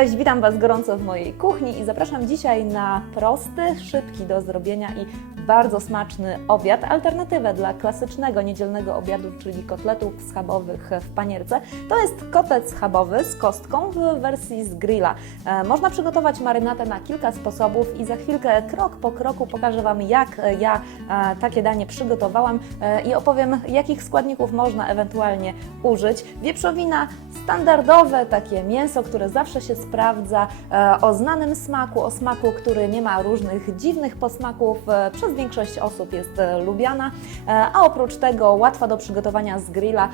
Cześć, witam Was gorąco w mojej kuchni i zapraszam dzisiaj na prosty, szybki do zrobienia i bardzo smaczny obiad, alternatywę dla klasycznego niedzielnego obiadu, czyli kotletów schabowych w panierce. To jest kotlet schabowy z kostką w wersji z grilla. Można przygotować marynatę na kilka sposobów i za chwilkę krok po kroku pokażę Wam, jak ja takie danie przygotowałam i opowiem, jakich składników można ewentualnie użyć. Wieprzowina, standardowe takie mięso, które zawsze się sprawdza, o znanym smaku, o smaku, który nie ma różnych dziwnych posmaków, przez większość osób jest lubiana, a oprócz tego łatwa do przygotowania z grilla,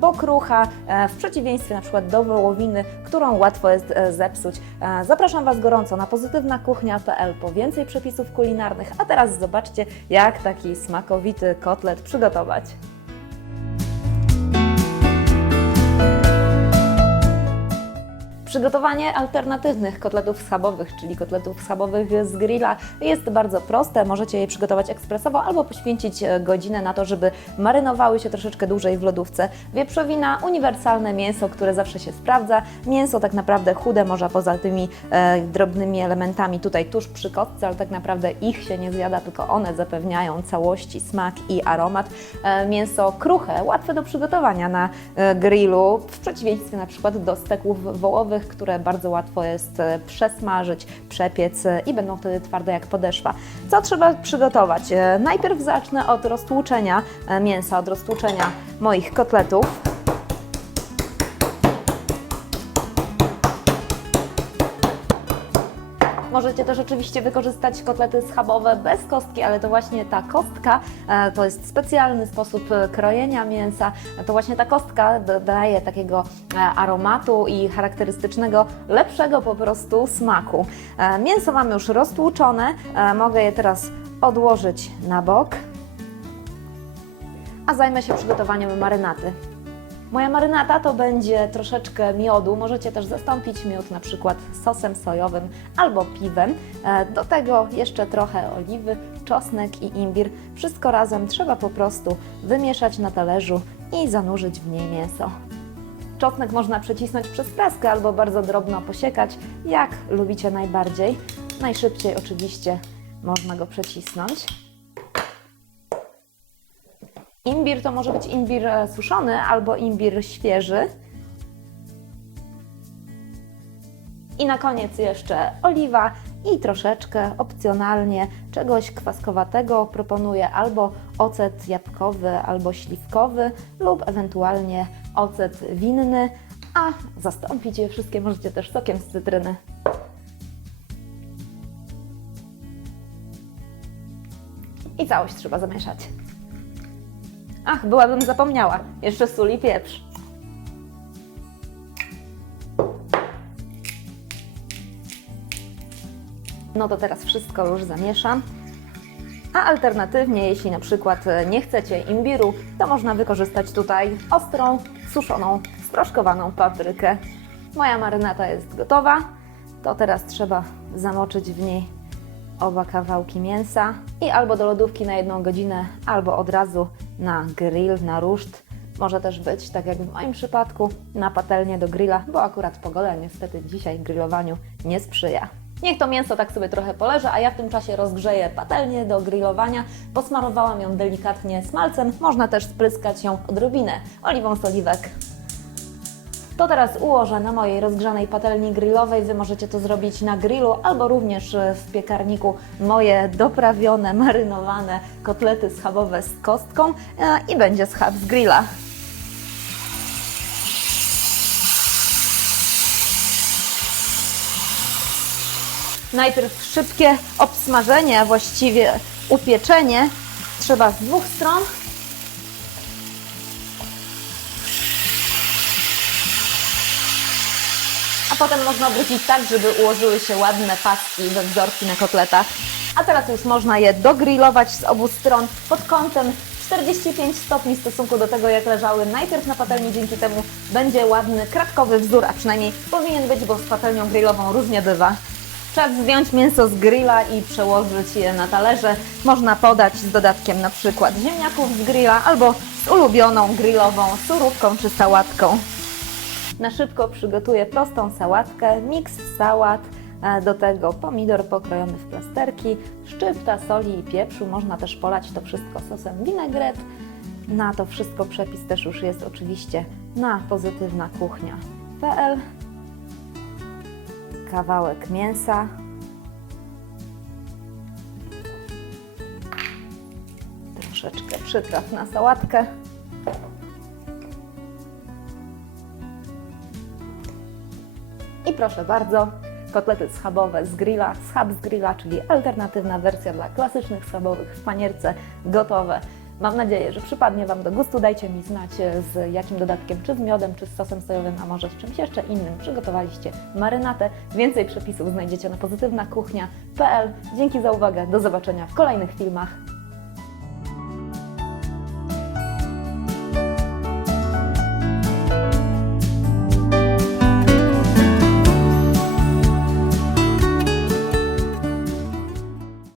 bo krucha, w przeciwieństwie na przykład do wołowiny, którą łatwo jest zepsuć. Zapraszam Was gorąco na pozytywnakuchnia.pl po więcej przepisów kulinarnych, a teraz zobaczcie, jak taki smakowity kotlet przygotować. Przygotowanie alternatywnych kotletów schabowych, czyli kotletów schabowych z grilla, jest bardzo proste. Możecie je przygotować ekspresowo albo poświęcić godzinę na to, żeby marynowały się troszeczkę dłużej w lodówce. Wieprzowina, uniwersalne mięso, które zawsze się sprawdza. Mięso tak naprawdę chude, może poza tymi drobnymi elementami tutaj tuż przy kostce, ale tak naprawdę ich się nie zjada, tylko one zapewniają całości smak i aromat. Mięso kruche, łatwe do przygotowania na grillu, w przeciwieństwie na przykład do steków wołowych, które bardzo łatwo jest przesmażyć, przepiec i będą wtedy twarde jak podeszwa. Co trzeba przygotować? Najpierw zacznę od roztłuczenia mięsa, od roztłuczenia moich kotletów. Możecie też oczywiście wykorzystać kotlety schabowe bez kostki, ale to właśnie ta kostka, to jest specjalny sposób krojenia mięsa, to właśnie ta kostka dodaje takiego aromatu i charakterystycznego, lepszego po prostu smaku. Mięso mam już roztłuczone, mogę je teraz odłożyć na bok, a zajmę się przygotowaniem marynaty. Moja marynata to będzie troszeczkę miodu, możecie też zastąpić miód na przykład sosem sojowym albo piwem. Do tego jeszcze trochę oliwy, czosnek i imbir. Wszystko razem trzeba po prostu wymieszać na talerzu i zanurzyć w niej mięso. Czosnek można przecisnąć przez praskę albo bardzo drobno posiekać, jak lubicie najbardziej. Najszybciej oczywiście można go przecisnąć. Imbir to może być imbir suszony albo imbir świeży. I na koniec jeszcze oliwa i troszeczkę opcjonalnie czegoś kwaskowatego proponuję albo ocet jabłkowy, albo śliwkowy lub ewentualnie ocet winny, a zastąpić je wszystkie możecie też sokiem z cytryny. I całość trzeba zamieszać. Ach, byłabym zapomniała. Jeszcze sól i pieprz. No to teraz wszystko już zamieszam. A alternatywnie, jeśli na przykład nie chcecie imbiru, to można wykorzystać tutaj ostrą, suszoną, sproszkowaną paprykę. Moja marynata jest gotowa. To teraz trzeba zamoczyć w niej oba kawałki mięsa i albo do lodówki na 1 godzinę, albo od razu na grill, na ruszt. Może też być, tak jak w moim przypadku, na patelnię do grilla, bo akurat pogoda niestety dzisiaj grillowaniu nie sprzyja. Niech to mięso tak sobie trochę poleży, a ja w tym czasie rozgrzeję patelnię do grillowania. Posmarowałam ją delikatnie smalcem, można też spryskać ją odrobinę oliwą z oliwek. To teraz ułożę na mojej rozgrzanej patelni grillowej. Wy możecie to zrobić na grillu albo również w piekarniku moje doprawione, marynowane kotlety schabowe z kostką i będzie schab z grilla. Najpierw szybkie obsmażenie, a właściwie upieczenie trzeba z 2 stron. Potem można obrócić tak, żeby ułożyły się ładne paski we wzorki na kotletach. A teraz już można je dogrillować z obu stron pod kątem 45 stopni w stosunku do tego, jak leżały najpierw na patelni. Dzięki temu będzie ładny kratkowy wzór, a przynajmniej powinien być, bo z patelnią grillową różnie bywa. Czas zdjąć mięso z grilla i przełożyć je na talerze. Można podać z dodatkiem na przykład ziemniaków z grilla albo z ulubioną grillową surówką czy sałatką. Na szybko przygotuję prostą sałatkę, miks sałat, do tego pomidor pokrojony w plasterki, szczypta soli i pieprzu, można też polać to wszystko sosem vinaigrette. Na to wszystko przepis też już jest oczywiście na pozytywnakuchnia.pl. Kawałek mięsa, troszeczkę przypraw na sałatkę. I proszę bardzo, kotlety schabowe z grilla, schab z grilla, czyli alternatywna wersja dla klasycznych schabowych w panierce, gotowe. Mam nadzieję, że przypadnie Wam do gustu. Dajcie mi znać, z jakim dodatkiem, czy z miodem, czy z sosem sojowym, a może z czymś jeszcze innym przygotowaliście marynatę. Więcej przepisów znajdziecie na pozytywnakuchnia.pl. Dzięki za uwagę, do zobaczenia w kolejnych filmach.